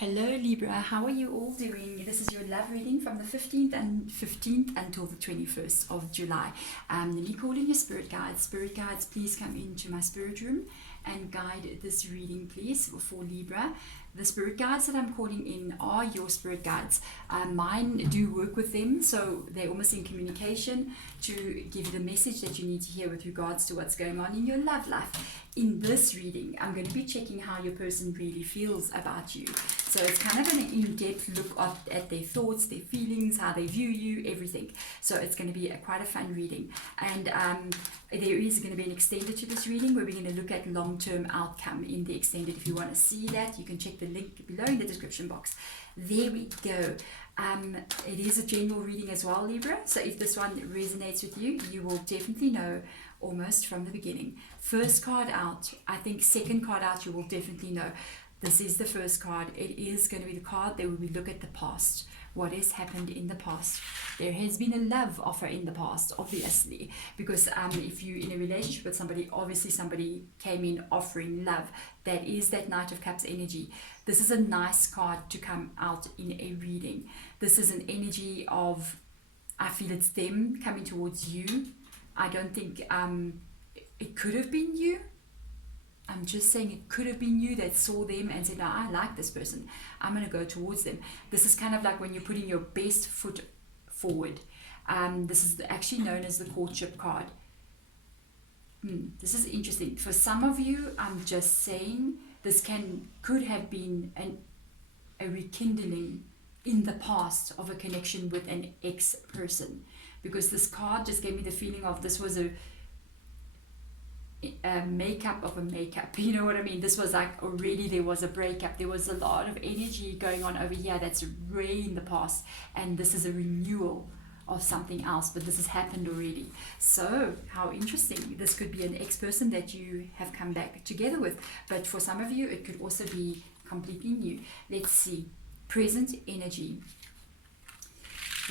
Hello Libra, how are you all doing? This is your love reading from the 15th until the 21st of July. Let me call in your spirit guides. Spirit guides, please come into my spirit room and guide this reading, please, for Libra. The spirit guides that I'm calling in are your spirit guides. Mine do work with them, so they're almost in communication to give you the message that you need to hear with regards to what's going on in your love life. In this reading, I'm going to be checking how your person really feels about you. So it's kind of an in-depth look at their thoughts, their feelings, how they view you, everything. So it's going to be quite a fun reading. And there is going to be an extended to this reading where we're going to look at long-term outcome in the extended. If you want to see that, you can check the link below in the description box. There we go. It is a general reading as well, Libra. So if this one resonates with you, you will definitely know almost from the beginning. First card out, I think second card out, you will definitely know. This is the first card. It is going to be the card that we look at the past. What has happened in the past? There has been a love offer in the past, obviously, because if you're in a relationship with somebody, obviously somebody came in offering love. That is that Knight of Cups energy. This is a nice card to come out in a reading. This is an energy of, I feel it's them coming towards you. I don't think it could have been you. I'm just saying it could have been you that saw them and said, no, I like this person. I'm going to go towards them. This is kind of like when you're putting your best foot forward. This is actually known as the courtship card. This is interesting. For some of you, I'm just saying this could have been a rekindling in the past of a connection with an ex-person. Because this card just gave me the feeling of this was a makeup of a makeup, you know what I mean? This was like already there was a breakup. There was a lot of energy going on over here that's way in the past, and this is a renewal of something else, but this has happened already. So how interesting. This could be an ex-person that you have come back together with, but for some of you it could also be completely new. Let's see. Present energy.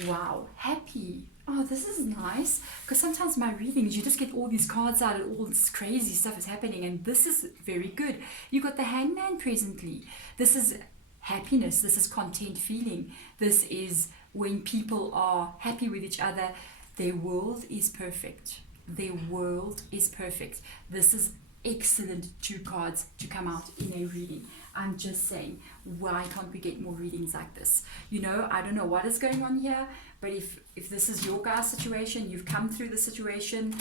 Wow, happy. Oh, this is nice, because sometimes my readings, you just get all these cards out and all this crazy stuff is happening, and this is very good. You got the Hangman presently. This is happiness. This is content feeling. This is when people are happy with each other. Their world is perfect. Their world is perfect. This is excellent two cards to come out in a reading. I'm just saying, why can't we get more readings like this? You know, I don't know what is going on here, but if this is your guy's situation, you've come through the situation,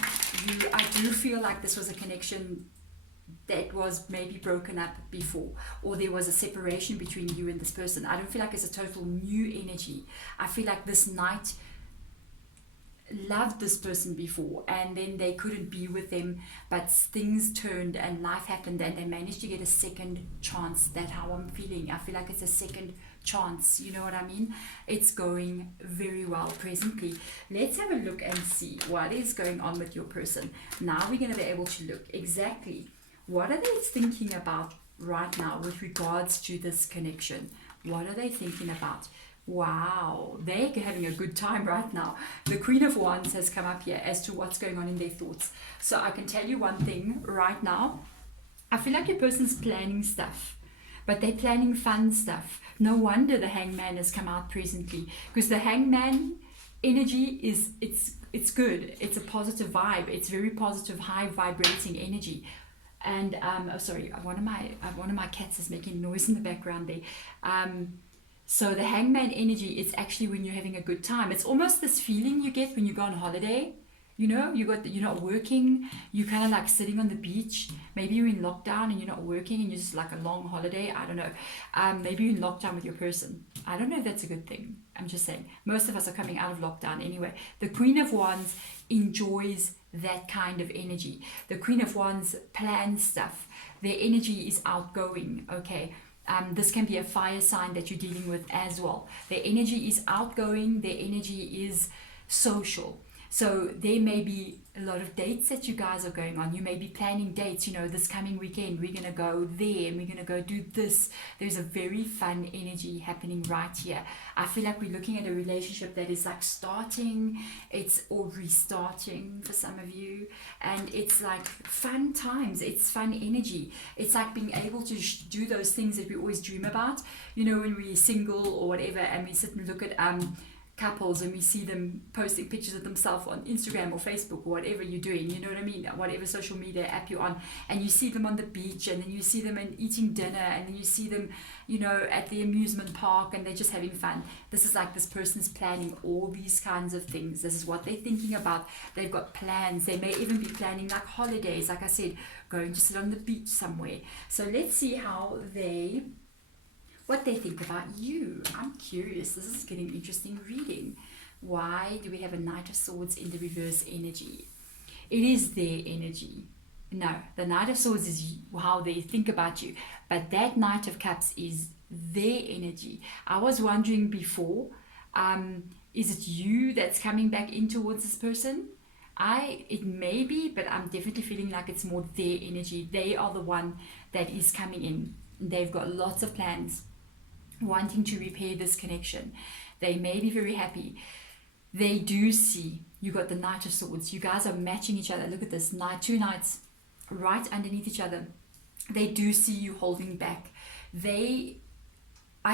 I do feel like this was a connection that was maybe broken up before, or there was a separation between you and this person. I don't feel like it's a total new energy. I feel like this Knight loved this person before, and then they couldn't be with them, but things turned and life happened, and they managed to get a second chance. That's how I'm feeling. I feel like it's a second chance, you know what I mean? It's going very well presently. Let's have a look and see what is going on with your person. Now we're going to be able to look exactly what are they thinking about right now with regards to this connection. What are they thinking about? Wow, they're having a good time right now. The Queen of Wands has come up here as to what's going on in their thoughts. So I can tell you one thing right now. I feel like your person's planning stuff, but they're planning fun stuff. No wonder the Hangman has come out presently, because the Hangman energy is, it's good. It's a positive vibe. It's very positive, high vibrating energy. And oh, sorry, one of my cats is making noise in the background there. So the Hangman energy, it's actually when you're having a good time. It's almost this feeling you get when you go on holiday. You know, you're not working, you're kind of like sitting on the beach. Maybe you're in lockdown and you're not working and you're just like a long holiday. I don't know. Maybe you're in lockdown with your person. I don't know if that's a good thing. I'm just saying. Most of us are coming out of lockdown anyway. The Queen of Wands enjoys that kind of energy. The Queen of Wands plans stuff. Their energy is outgoing, okay? This can be a fire sign that you're dealing with as well. Their energy is outgoing. Their energy is social. So there may be a lot of dates that you guys are going on. You may be planning dates, you know, this coming weekend we're going to go there and we're going to go do this. There's a very fun energy happening right here. I feel like we're looking at a relationship that is like starting, it's or restarting for some of you, and it's like fun times, it's fun energy. It's like being able to do those things that we always dream about, you know, when we're single or whatever, and we sit and look at couples and we see them posting pictures of themselves on Instagram or Facebook or whatever you're doing, you know what I mean, whatever social media app you're on, and you see them on the beach, and then you see them eating dinner, and then you see them, you know, at the amusement park, and they're just having fun. This is like this person's planning all these kinds of things. This is what they're thinking about. They've got plans. They may even be planning like holidays, like I said, going to sit on the beach somewhere. So let's see what they think about you. I'm curious. This is getting interesting reading. Why do we have a Knight of Swords in the reverse energy? It is their energy. No, the Knight of Swords is how they think about you. But that Knight of Cups is their energy. I was wondering before, is it you that's coming back in towards this person? It may be, but I'm definitely feeling like it's more their energy. They are the one that is coming in. They've got lots of plans, wanting to repair this connection. They may be very happy. They do see, you got the Knight of Swords. You guys are matching each other. Look at this, two knights right underneath each other. They do see you holding back. I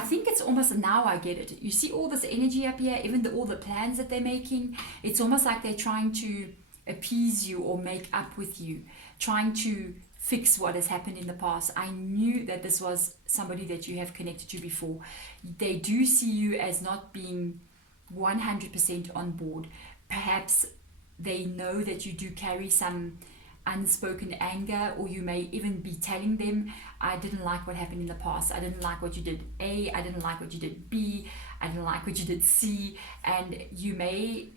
think it's almost, now I get it. You see all this energy up here, even all the plans that they're making. It's almost like they're trying to appease you or make up with you, trying to fix what has happened in the past. I knew that this was somebody that you have connected to before. They do see you as not being 100% on board. Perhaps they know that you do carry some unspoken anger, or you may even be telling them, I didn't like what happened in the past. I didn't like what you did A, I didn't like what you did B, I didn't like what you did C. And you may,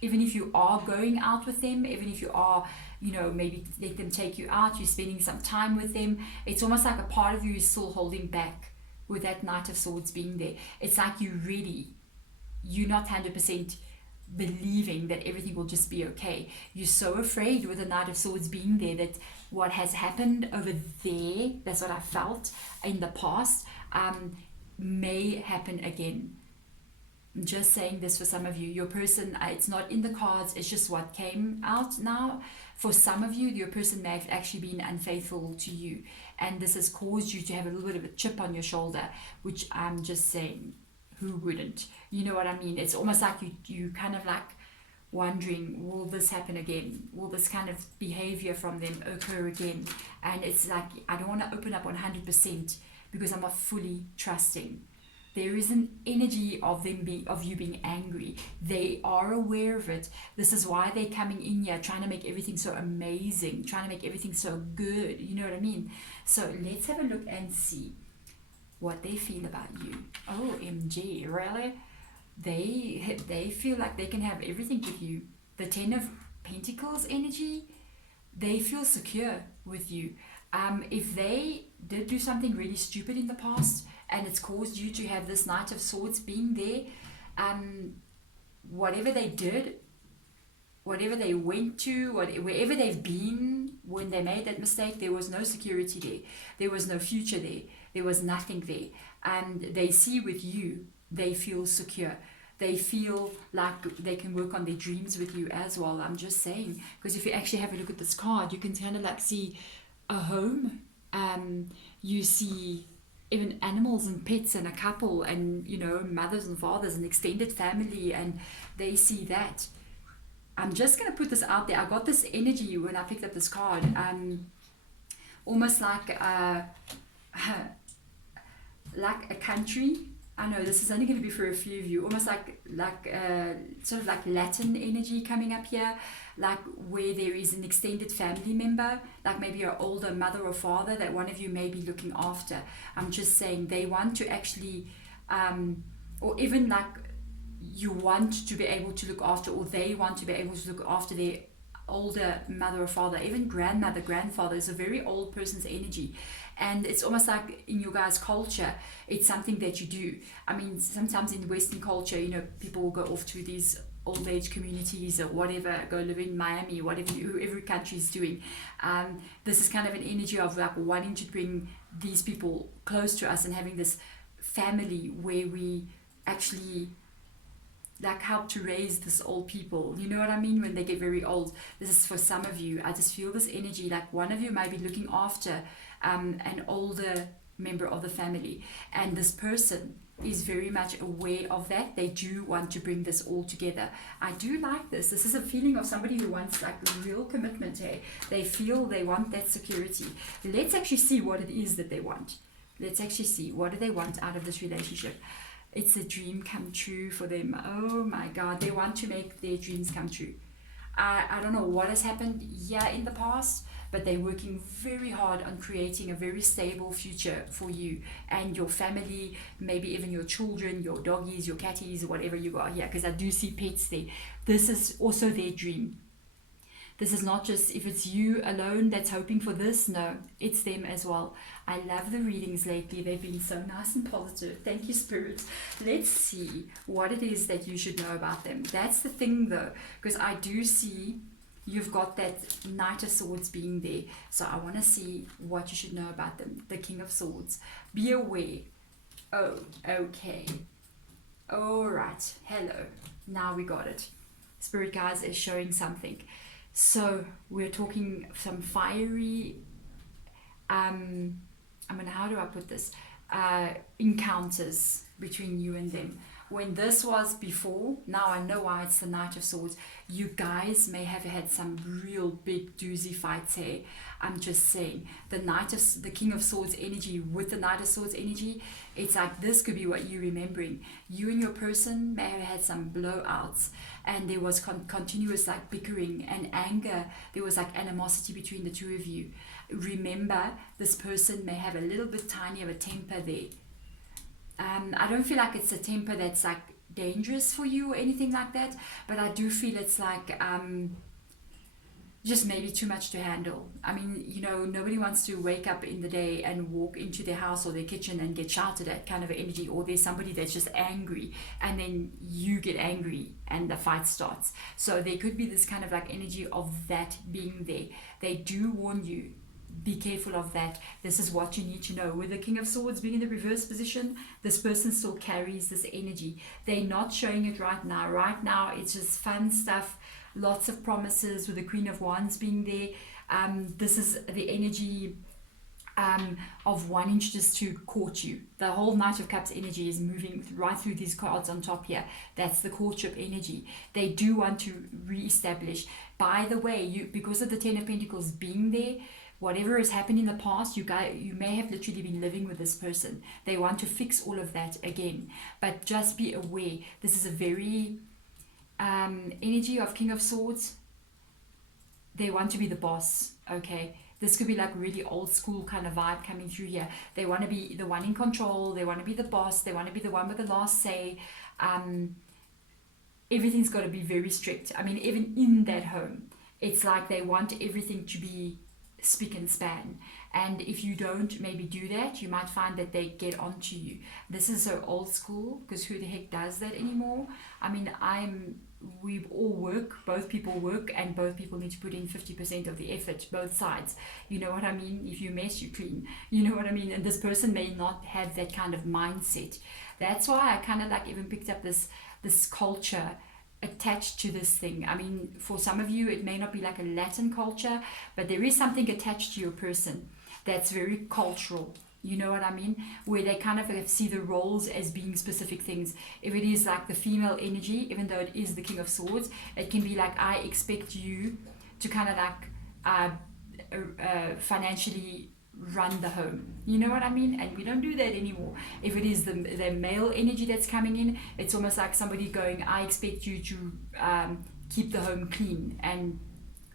even if you are going out with them, even if you are, you know, maybe let them take you out, you're spending some time with them, it's almost like a part of you is still holding back with that Knight of Swords being there. It's like you're not 100% believing that everything will just be okay. You're so afraid with the Knight of Swords being there that what has happened over there, that's what I felt in the past, may happen again. I'm just saying this for some of you. Your person, it's not in the cards, it's just what came out now. For some of you, your person may have actually been unfaithful to you, and this has caused you to have a little bit of a chip on your shoulder, which I'm just saying, who wouldn't? You know what I mean? It's almost like you kind of like wondering, will this happen again? Will this kind of behavior from them occur again? And it's like, I don't want to open up 100% because I'm not fully trusting. There is an energy of you being angry. They are aware of it. This is why they're coming in here, trying to make everything so amazing, trying to make everything so good. You know what I mean? So let's have a look and see what they feel about you. OMG, really? They feel like they can have everything with you. The Ten of Pentacles energy, they feel secure with you. If they did do something really stupid in the past and it's caused you to have this Knight of Swords being there, whatever they did, whatever they went to, wherever they've been when they made that mistake, there was no security there. There was no future there. There was nothing there. And they see with you, they feel secure. They feel like they can work on their dreams with you as well. I'm just saying, because if you actually have a look at this card, you can kind of like see a home. You see even animals and pets and a couple and, you know, mothers and fathers and extended family, and they see that. I'm just going to put this out there. I got this energy when I picked up this card. Almost like a country. I know this is only going to be for a few of you. Almost like sort of like Latin energy coming up here, like where there is an extended family member, like maybe your older mother or father that one of you may be looking after. I'm just saying they want to actually, or even like you want to be able to look after, or they want to be able to look after their older mother or father, even grandmother, grandfather. Is a very old person's energy. And it's almost like in your guys' culture, it's something that you do. I mean, sometimes in Western culture, you know, people will go off to these old age communities or whatever, go live in Miami, whatever every country is doing. This is kind of an energy of like wanting to bring these people close to us and having this family where we actually like help to raise this old people, you know what I mean, when they get very old. This is for some of you. I just feel this energy like one of you might be looking after an older member of the family, and this person is very much aware of that. They do want to bring this all together. I do like this is a feeling of somebody who wants like real commitment. They feel they want that security. Let's actually see what it is that they want. Let's actually see what do they want out of this relationship. It's a dream come true for them. Oh my God, they want to make their dreams come true. I don't know what has happened here in the past, but they're working very hard on creating a very stable future for you and your family, maybe even your children, your doggies, your catties, whatever you got here, because I do see pets there. This is also their dream. This is not just if it's you alone that's hoping for this. No, it's them as well. I love the readings lately. They've been so nice and positive. Thank you, Spirit. Let's see what it is that you should know about them. That's the thing though, because I do see you've got that Knight of Swords being there. So I want to see what you should know about them. The King of Swords. Be aware. Oh, okay. All right. Hello. Now we got it. Spirit guides is showing something. So we're talking some fiery, how do I put this? Encounters between you and them. When this was before, now I know why it's the Knight of Swords. You guys may have had some real big doozy fights here. I'm just saying, the King of Swords energy with the Knight of Swords energy, it's like this could be what you're remembering. You and your person may have had some blowouts, and there was continuous like bickering and anger. There was like animosity between the two of you. Remember, this person may have a little bit tiny of a temper there. I don't feel like it's a temper that's like dangerous for you or anything like that, but I do feel it's like just maybe too much to handle. I mean, you know, nobody wants to wake up in the day and walk into their house or their kitchen and get shouted at kind of energy, or there's somebody that's just angry and then you get angry and the fight starts. So there could be this kind of like energy of that being there. They do warn you, be careful of that. This is what you need to know. With the King of Swords being in the reverse position, this person still carries this energy. They're not showing it right now. Right now, it's just fun stuff. Lots of promises with the Queen of Wands being there. This is the energy of wanting just to court you. The whole Knight of Cups energy is moving right through these cards on top here. That's the courtship energy. They do want to re-establish. By the way, because of the Ten of Pentacles being there, whatever has happened in the past, you may have literally been living with this person. They want to fix all of that again. But just be aware, this is a very energy of King of Swords. They want to be the boss, okay? This could be like really old school kind of vibe coming through here. They want to be the one in control. They want to be the boss. They want to be the one with the last say. Everything's got to be very strict. I mean, even in that home, it's like they want everything to be spick and span, and if you don't maybe do that, you might find that they get onto you. This is so old school, because who the heck does that anymore? I mean, we all work, both people work, and both people need to put in 50% of the effort, both sides. You know what I mean? If you mess, you clean. You know what I mean? And this person may not have that kind of mindset. That's why I kind of like even picked up this culture attached to this thing. I mean, for some of you it may not be like a Latin culture, but there is something attached to your person that's very cultural, you know what I mean, where they kind of see the roles as being specific things. If it is like the female energy, even though it is the King of Swords, it can be like, I expect you to kind of like financially run the home, you know what I mean? And we don't do that anymore. If it is the male energy that's coming in, it's almost like somebody going, I expect you to keep the home clean and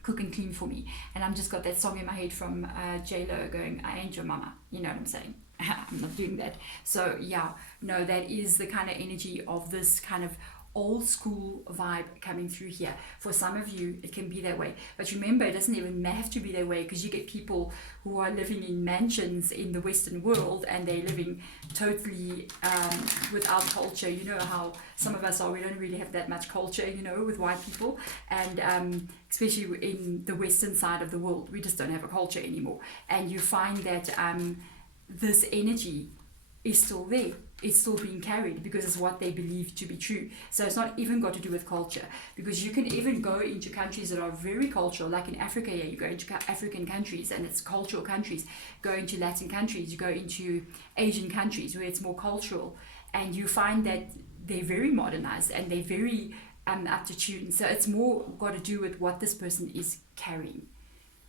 cook and clean for me. And I'm just got that song in my head from J-Lo going, I ain't your mama, you know what I'm saying? I'm not doing that. So yeah, no, that is the kind of energy of this kind of old school vibe coming through here. For some of you, it can be that way. But remember, it doesn't even have to be that way, because you get people who are living in mansions in the Western world and they're living totally without culture. You know how some of us are, we don't really have that much culture, you know, with white people. And especially in the Western side of the world, we just don't have a culture anymore. And you find that this energy is still there. It's still being carried because it's what they believe to be true. So it's not even got to do with culture, because you can even go into countries that are very cultural, like in Africa. Yeah, you go into African countries and it's cultural countries. Go into Latin countries, you go into Asian countries where it's more cultural, and you find that they're very modernized and they're very up to tune. So it's more got to do with what this person is carrying.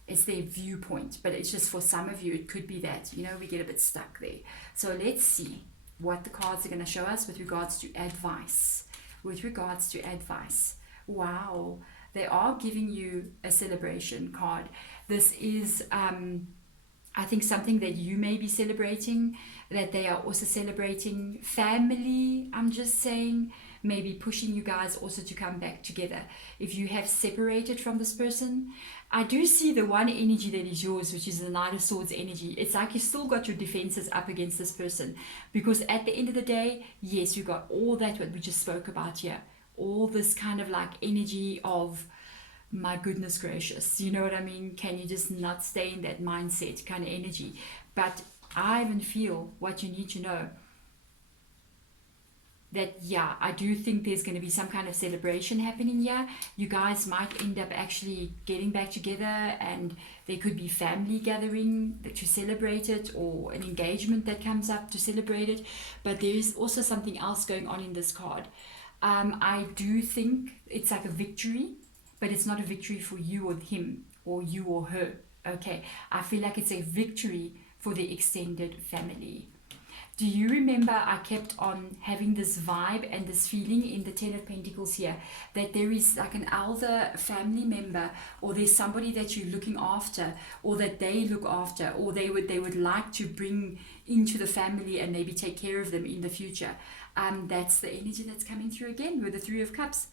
It's their viewpoint, but it's just for some of you, it could be that, you know, we get a bit stuck there. So let's see what the cards are going to show us with regards to advice. With regards to advice. Wow, they are giving you a celebration card. This is, I think, something that you may be celebrating, that they are also celebrating family, I'm just saying, maybe pushing you guys also to come back together. If you have separated from this person, I do see the one energy that is yours, which is the Knight of Swords energy. It's like you still got your defenses up against this person, because at the end of the day, yes, you got all that what we just spoke about here, all this kind of like energy of, my goodness gracious, you know what I mean? Can you just not stay in that mindset kind of energy? But I even feel what you need to know, that yeah, I do think there's going to be some kind of celebration happening here. You guys might end up actually getting back together, and there could be family gathering to celebrate it, or an engagement that comes up to celebrate it. But there is also something else going on in this card. I do think it's like a victory, but it's not a victory for you or him, or you or her. Okay, I feel like it's a victory for the extended family. Do you remember I kept on having this vibe and this feeling in the Ten of Pentacles here, that there is like an elder family member, or there's somebody that you're looking after, or that they look after, or they would like to bring into the family and maybe take care of them in the future. That's the energy that's coming through again with the Three of Cups.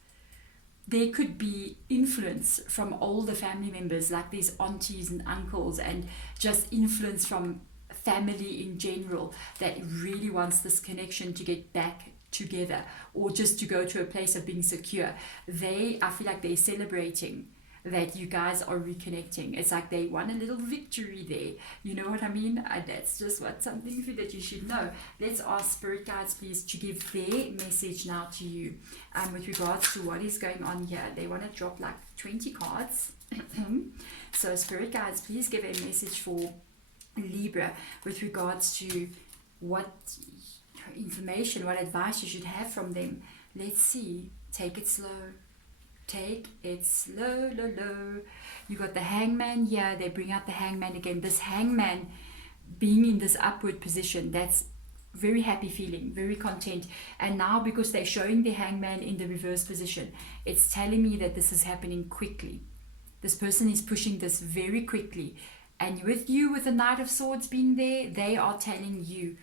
There could be influence from older family members, like these aunties and uncles, and just influence from family in general, that really wants this connection to get back together, or just to go to a place of being secure. I feel like they're celebrating that you guys are reconnecting. It's like they won a little victory there. You know what I mean? That's just something that you should know. Let's ask Spirit Guides, please, to give their message now to you with regards to what is going on here. They want to drop like 20 cards. So Spirit Guides, please give a message for Libra with regards to what information, what advice you should have from them. Let's see. Take it slow. Take it slow, low, low. You got the Hangman here. They bring out the Hangman again. This Hangman being in this upward position, that's very happy feeling, very content. And now, because they're showing the Hangman in the reverse position, it's telling me that this is happening quickly. This person is pushing this very quickly. And with you, with the Knight of Swords being there, they are telling you,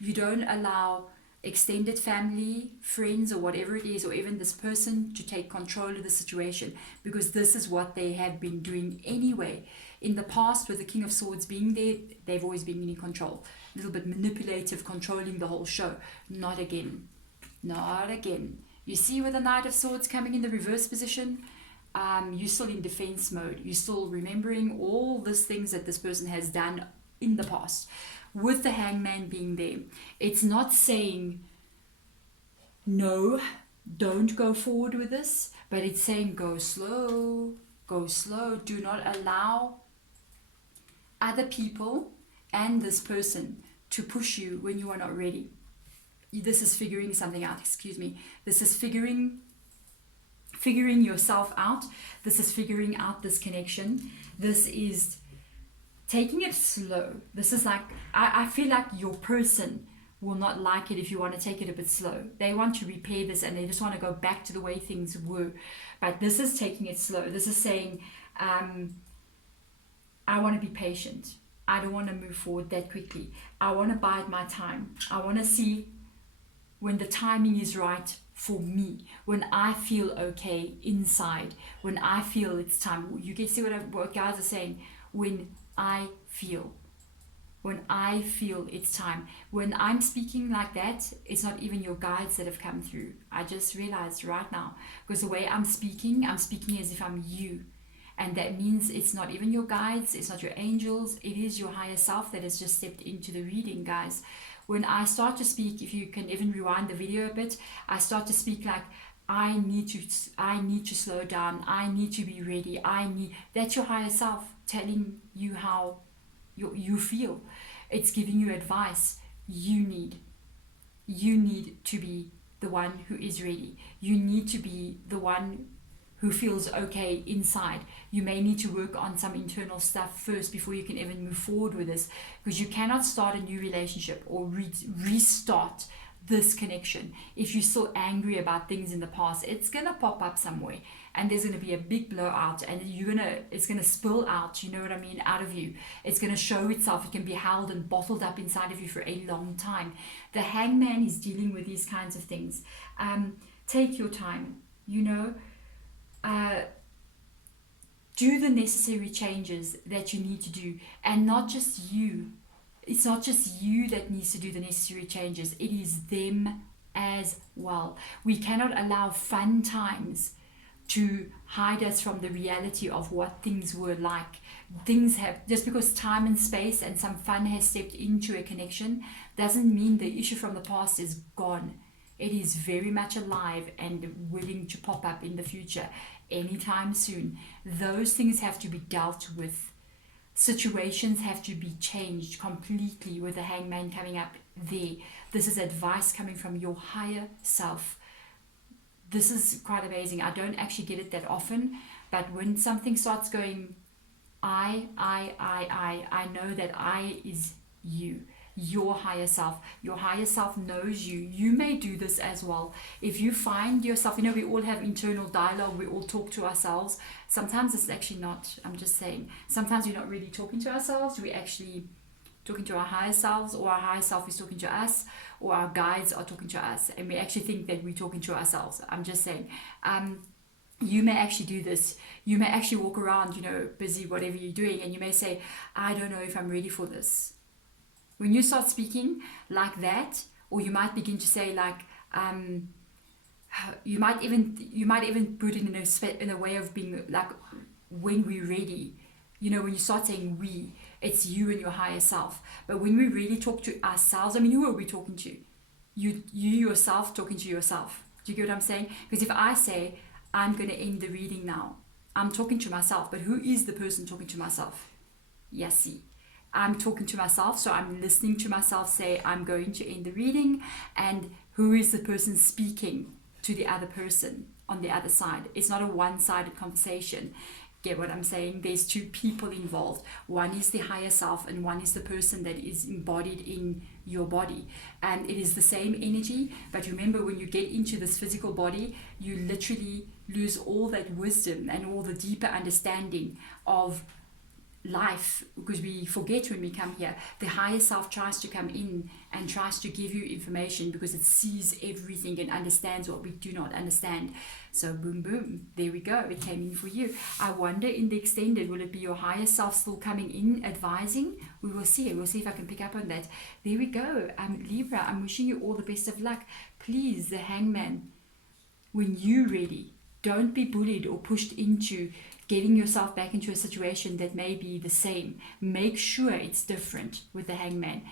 you don't allow extended family, friends, or whatever it is, or even this person to take control of the situation, because this is what they have been doing anyway. In the past, with the King of Swords being there, they've always been in control. A little bit manipulative, controlling the whole show. Not again. Not again. You see, with the Knight of Swords coming in the reverse position, you're still in defense mode. You're still remembering all these things that this person has done in the past. With the Hangman being there, it's not saying no, don't go forward with this, but it's saying go slow, go slow. Do not allow other people and this person to push you when you are not ready. This is figuring something out, excuse me. This is figuring yourself out. This is figuring out this connection. This is taking it slow. This is like, I feel like your person will not like it if you want to take it a bit slow. They want to repair this and they just want to go back to the way things were. But this is taking it slow. This is saying, I want to be patient. I don't want to move forward that quickly. I want to bide my time. I want to see when the timing is right for me, when I feel okay inside, when I feel it's time. You can see what guys are saying. When I feel it's time. When I'm speaking like that, it's not even your guides that have come through. I just realized right now, because the way I'm speaking as if I'm you. And that means it's not even your guides, it's not your angels, it is your higher self that has just stepped into the reading, guys. When I start to speak, if you can even rewind the video a bit, I start to speak like, I need to slow down, I need to be ready, that's your higher self telling you how you feel. It's giving you advice. You need to be the one who is ready. You need to be the one who feels okay inside. You may need to work on some internal stuff first before you can even move forward with this, because you cannot start a new relationship or restart this connection if you're still angry about things in the past. It's gonna pop up somewhere, and there's gonna be a big blowout, and it's gonna spill out, you know what I mean, out of you. It's gonna show itself. It can be held and bottled up inside of you for a long time. The hangman is dealing with these kinds of things. Take your time, do the necessary changes that you need to do, and not just you. It's not just you that needs to do the necessary changes, it is them as well. We cannot allow fun times to hide us from the reality of what things were like. Things have, just because time and space and some fun has stepped into a connection, doesn't mean the issue from the past is gone. It is very much alive and willing to pop up in the future anytime soon. Those things have to be dealt with. Situations have to be changed completely with the hangman coming up there. This is advice coming from your higher self. This is quite amazing. I don't actually get it that often, but when something starts going, I know that I is you. Your higher self. Your higher self knows you. You may do this as well. If you find yourself, we all have internal dialogue. We all talk to ourselves. Sometimes it's actually not, I'm just saying, sometimes we're not really talking to ourselves. We're actually talking to our higher selves, or our higher self is talking to us, or our guides are talking to us, and we actually think that we're talking to ourselves. I'm just saying, you may actually do this. You may actually walk around, busy, whatever you're doing, and you may say, I don't know if I'm ready for this. When you start speaking like that, or you might begin to say like, you might even put it in a way of being like, when we're ready. When you start saying we, it's you and your higher self. But when we really talk to ourselves, who are we talking to? You yourself talking to yourself. Do you get what I'm saying? Because if I say, I'm going to end the reading now, I'm talking to myself. But who is the person talking to myself? Yasi. I'm talking to myself, so I'm listening to myself say, I'm going to end the reading. And who is the person speaking to the other person on the other side? It's not a one-sided conversation. Get what I'm saying? There's two people involved. One is the higher self, and one is the person that is embodied in your body. And it is the same energy, but remember, when you get into this physical body, you literally lose all that wisdom and all the deeper understanding of life, because we forget when we come here. The higher self tries to come in and tries to give you information because it sees everything and understands what we do not understand. So boom, boom, there we go. It came in for you. I wonder in the extended, will it be your higher self still coming in advising? We will see. We'll see if I can pick up on that. There we go. Libra, I'm wishing you all the best of luck. Please, the hangman, when you're ready, don't be bullied or pushed into getting yourself back into a situation that may be the same. Make sure it's different with the hangman.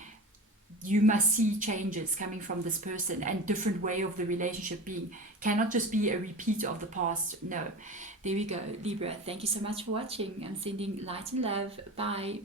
You must see changes coming from this person and different way of the relationship being. Cannot just be a repeat of the past. No. There we go. Libra, thank you so much for watching. I'm sending light and love. Bye.